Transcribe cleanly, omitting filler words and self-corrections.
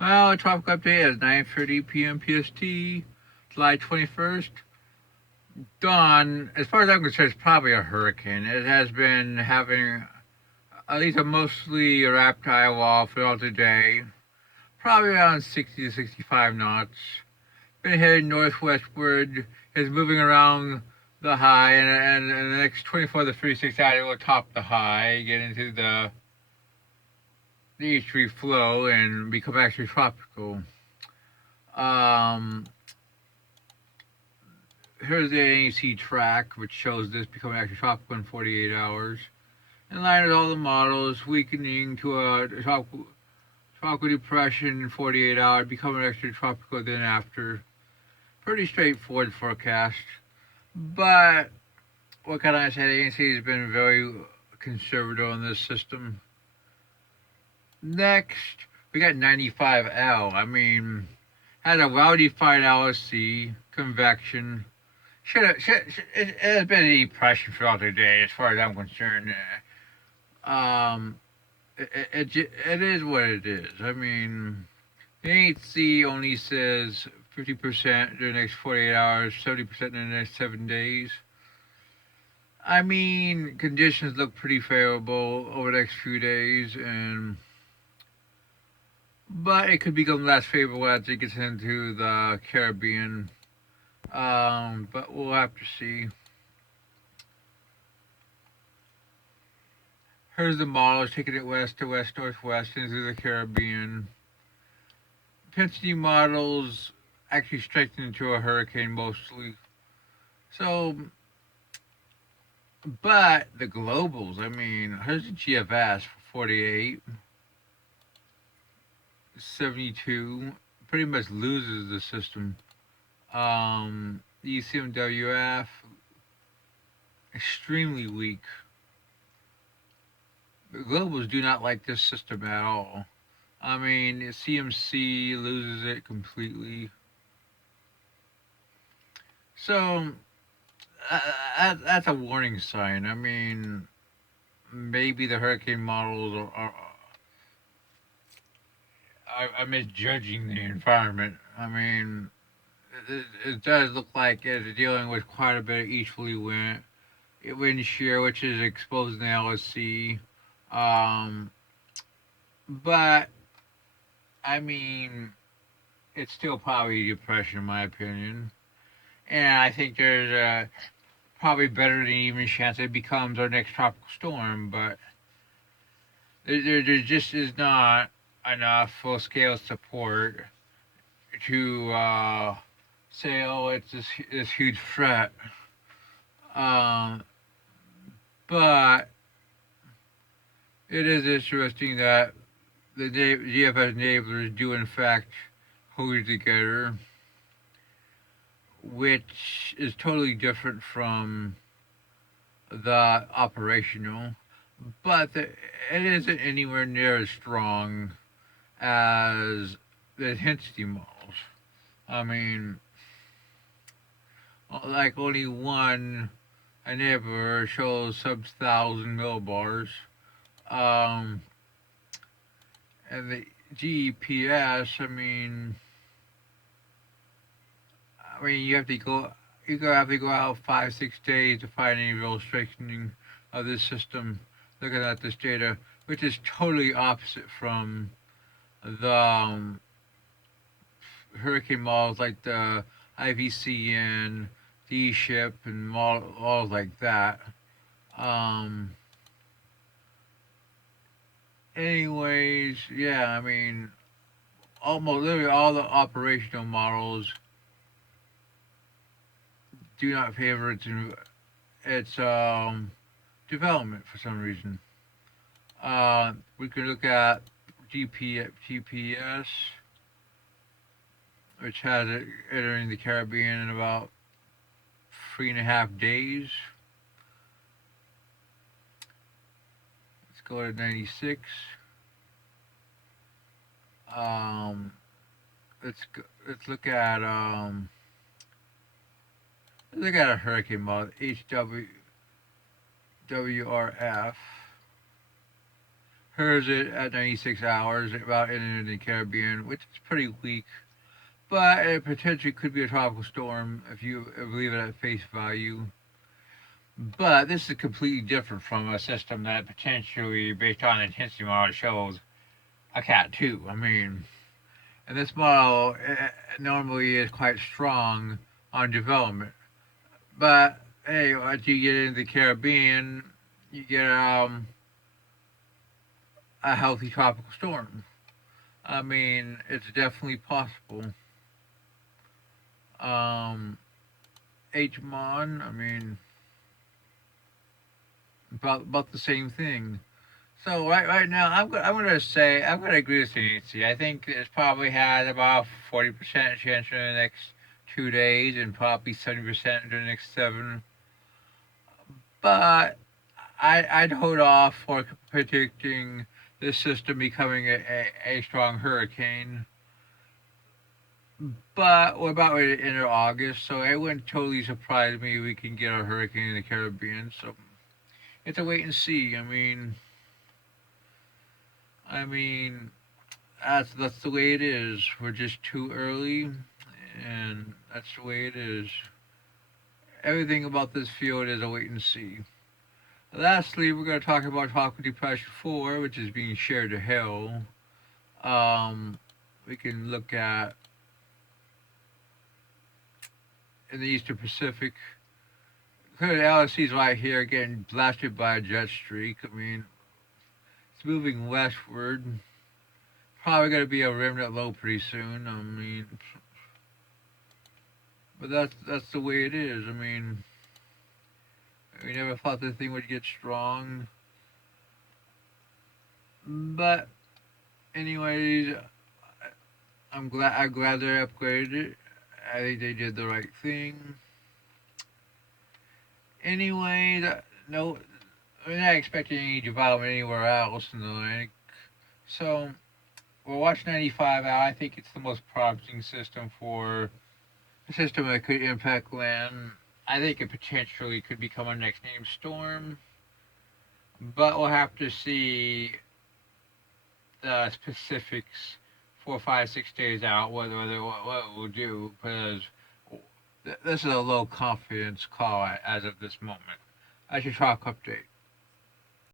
Well, tropical update is 9:30 p.m. PST, July 21st. Dawn, as far as I'm concerned, it's probably a hurricane. It has been having at least a mostly wrapped eye wall throughout the day, probably around 60 to 65 knots. Been heading northwestward, is moving around the high, and in the next 24 to 36 hours, it will top the high, get into the easterly flow, and become actually tropical. Um, Here's the NEC track, which shows this becoming actually tropical in 48 hours. In line with all the models, weakening to a tropical depression in 48 hours, becoming extra tropical then after. Pretty straightforward forecast. But what can I say? The ANC has been very conservative on this system. Next, we got 95L. I mean, has a well-defined LSC, convection. It has been a depression throughout the day, as far as I'm concerned. Um, it is what it is. I mean, the NHC only says 50% in the next 48 hours, 70% in the next 7 days. I mean, conditions look pretty favorable over the next few days, and but it could become less favorable as it gets into the Caribbean. But we'll have to see. Here's the models taking it west to west northwest into the Caribbean. Intensity models actually stretching into a hurricane mostly. So, but the globals, I mean, here's the GFS for 48, 72, pretty much loses the system. ECMWF, extremely weak. The globals do not like this system at all. I mean, CMC loses it completely. So, that's a warning sign. I mean, maybe the hurricane models are misjudging the environment. I mean, it does look like it's dealing with quite a bit of easterly wind shear, which is exposing the LSC. Um, but I mean, it's still probably depression in my opinion, and I think there's probably better than even chance it becomes our next tropical storm. But there just is not enough full scale support to say, oh, it's this huge threat. Um, but it is interesting that the GFS enablers do, in fact, hold together, which is totally different from the operational. But it isn't anywhere near as strong as the intensity models. I mean, like only one enabler shows sub 1,000 millibars. Um, and the GPS, I mean, you have to go out 5 6 days to find any real strengthening of this system. Looking at this data, which is totally opposite from the hurricane models like the IVCN, D ship, and models like that. Um, Anyways, yeah, I mean, almost literally all the operational models do not favor its development for some reason. We can look at GPS, which has it entering the Caribbean in about 3.5 days. Let's go to 96. Um, let's look at a hurricane model HWWRF. Hers it at 96 hours about in the Caribbean, which is pretty weak. But it potentially could be a tropical storm if you believe it at face value. But this is completely different from a system that potentially, based on the intensity model, shows a Cat 2. I mean, and this model normally is quite strong on development. But hey, once you get into the Caribbean, you get a healthy tropical storm. I mean, it's definitely possible. Um, HMON, I mean, about the same thing. So right now, I'm gonna say I'm gonna agree with Nancy. I think it's probably had about 40% chance in the next 2 days, and probably 70% in the next seven. But I'd hold off for predicting this system becoming a strong hurricane. But we're about ready to enter August, so it wouldn't totally surprise me if we can get a hurricane in the Caribbean. So it's a wait and see. I mean, that's the way it is. We're just too early, and that's the way it is. Everything about this field is a wait and see. Lastly, we're going to talk about Tropical Depression 4, which is being shared to hell. Um, we can look at in the Eastern Pacific. Clearly, LSC's right here getting blasted by a jet streak. I mean, it's moving westward. Probably going to be a remnant low pretty soon. I mean, but that's the way it is. I mean, we never thought this thing would get strong. But anyways, I'm glad they upgraded it. I think they did the right thing. Anyways, no, we're not expecting any development anywhere else in the Atlantic. So we're watching 95 out. I think it's the most promising system for a system that could impact land. I think it potentially could become our next named storm, but we'll have to see the specifics 4, 5, 6 days out whether what it will do because this is a low confidence call as of this moment. That's your talk update.